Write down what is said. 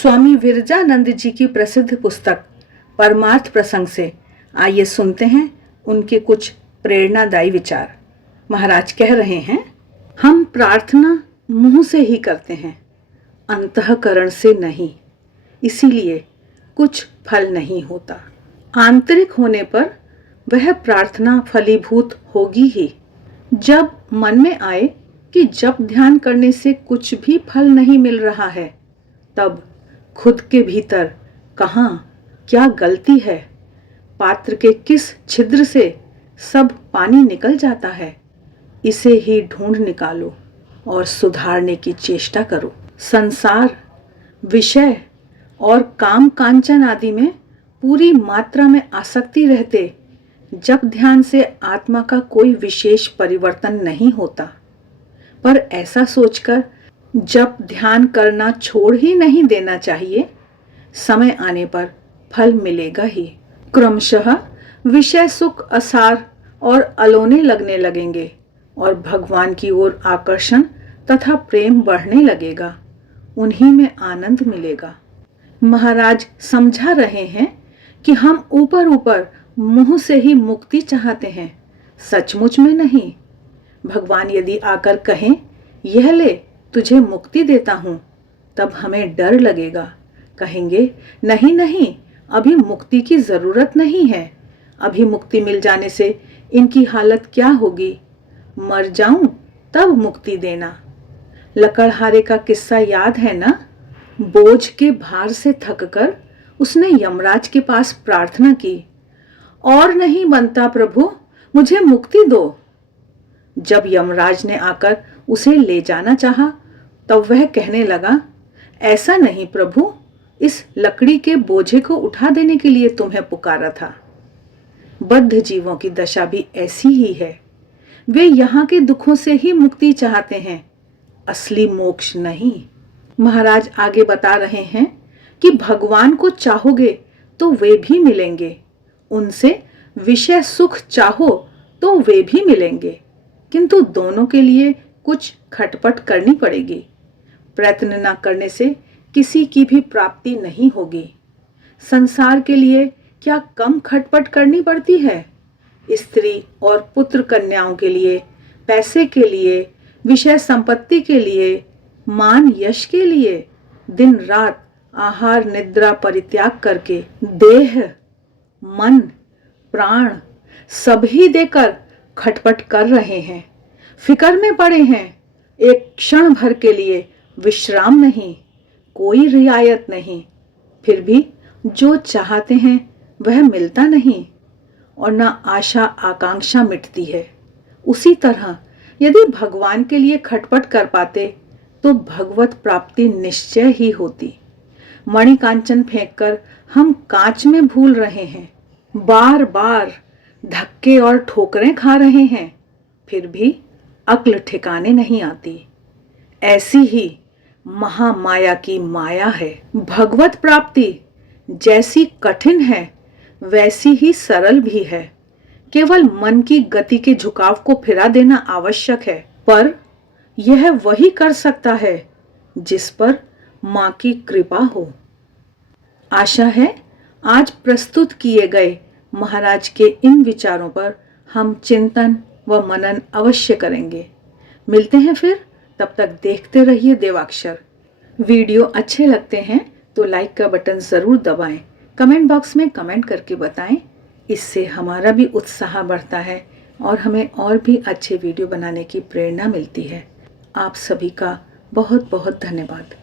स्वामी विरजानंद जी की प्रसिद्ध पुस्तक परमार्थ प्रसंग से आइए सुनते हैं उनके कुछ प्रेरणादायी विचार। महाराज कह रहे हैं, हम प्रार्थना मुंह से ही करते हैं, अंतःकरण से नहीं, इसीलिए कुछ फल नहीं होता। आंतरिक होने पर वह प्रार्थना फलीभूत होगी ही। जब मन में आए कि जप ध्यान करने से कुछ भी फल नहीं मिल रहा है, तब खुद के भीतर कहाँ क्या गलती है, पात्र के किस छिद्र से सब पानी निकल जाता है, इसे ही ढूंढ निकालो और सुधारने की चेष्टा करो। संसार, विषय और काम कांचन आदि में पूरी मात्रा में आसक्ति रहते जप ध्यान से आत्मा का कोई विशेष परिवर्तन नहीं होता। पर ऐसा सोचकर जप ध्यान करना छोड़ ही नहीं देना चाहिए। समय आने पर फल मिलेगा ही। क्रमशः विषय सुख असार और अलोने लगने लगेंगे और भगवान की ओर आकर्षण तथा प्रेम बढ़ने लगेगा। उन्हीं में आनंद मिलेगा। महाराज समझा रहे हैं कि हम ऊपर ऊपर मुंह से ही मुक्ति चाहते हैं, सचमुच में नहीं। भगवान यदि आकर कहें, यह ले तुझे मुक्ति देता हूं, तब हमें डर लगेगा। कहेंगे, नहीं नहीं, अभी मुक्ति की जरूरत नहीं है। अभी मुक्ति मिल जाने से इनकी हालत क्या होगी, मर जाऊं तब मुक्ति देना। लकड़हारे का किस्सा याद है ना? बोझ के भार से थककर उसने यमराज के पास प्रार्थना की, और नहीं बनता प्रभु, मुझे मुक्ति दो। जब यमराज ने आकर उसे ले जाना चाहा, तब वह कहने लगा, ऐसा नहीं प्रभु, इस लकड़ी के बोझे को उठा देने के लिए तुम्हें पुकारा था। बद्ध जीवों की दशा भी ऐसी ही है। वे यहाँ के दुखों से ही मुक्ति चाहते हैं, असली मोक्ष नहीं। महाराज आगे बता रहे हैं कि भगवान को चाहोगे तो वे भी मिलेंगे, उनसे विषय सुख चाहो तो वे भी मिलेंगे, किंतु दोनों के लिए कुछ खटपट करनी पड़ेगी। प्रयत्न न करने से किसी की भी प्राप्ति नहीं होगी। संसार के लिए क्या कम खटपट करनी पड़ती है? स्त्री और पुत्र कन्याओं के लिए, पैसे के लिए, विषय संपत्ति के लिए, मान यश के लिए दिन रात आहार निद्रा परित्याग करके देह, मन, प्राण सभी देकर खटपट कर रहे हैं, फिक्र में पड़े हैं। एक क्षण भर के लिए विश्राम नहीं, कोई रियायत नहीं। फिर भी जो चाहते हैं वह मिलता नहीं और न आशा आकांक्षा मिटती है। उसी तरह यदि भगवान के लिए खटपट कर पाते तो भगवत प्राप्ति निश्चय ही होती। मणि कांचन फेंककर हम कांच में भूल रहे हैं, बार बार धक्के और ठोकरें खा रहे हैं, फिर भी अक्ल ठिकाने नहीं आती। ऐसी ही महामाया की माया है। भगवत प्राप्ति जैसी कठिन है वैसी ही सरल भी है। केवल मन की गति के झुकाव को फिरा देना आवश्यक है, पर यह वही कर सकता है जिस पर मां की कृपा हो। आशा है आज प्रस्तुत किए गए महाराज के इन विचारों पर हम चिंतन व मनन अवश्य करेंगे। मिलते हैं फिर, तब तक देखते रहिए देवाक्षर। वीडियो अच्छे लगते हैं तो लाइक का बटन जरूर दबाएं, कमेंट बॉक्स में कमेंट करके बताएं। इससे हमारा भी उत्साह बढ़ता है और हमें और भी अच्छे वीडियो बनाने की प्रेरणा मिलती है। आप सभी का बहुत बहुत धन्यवाद।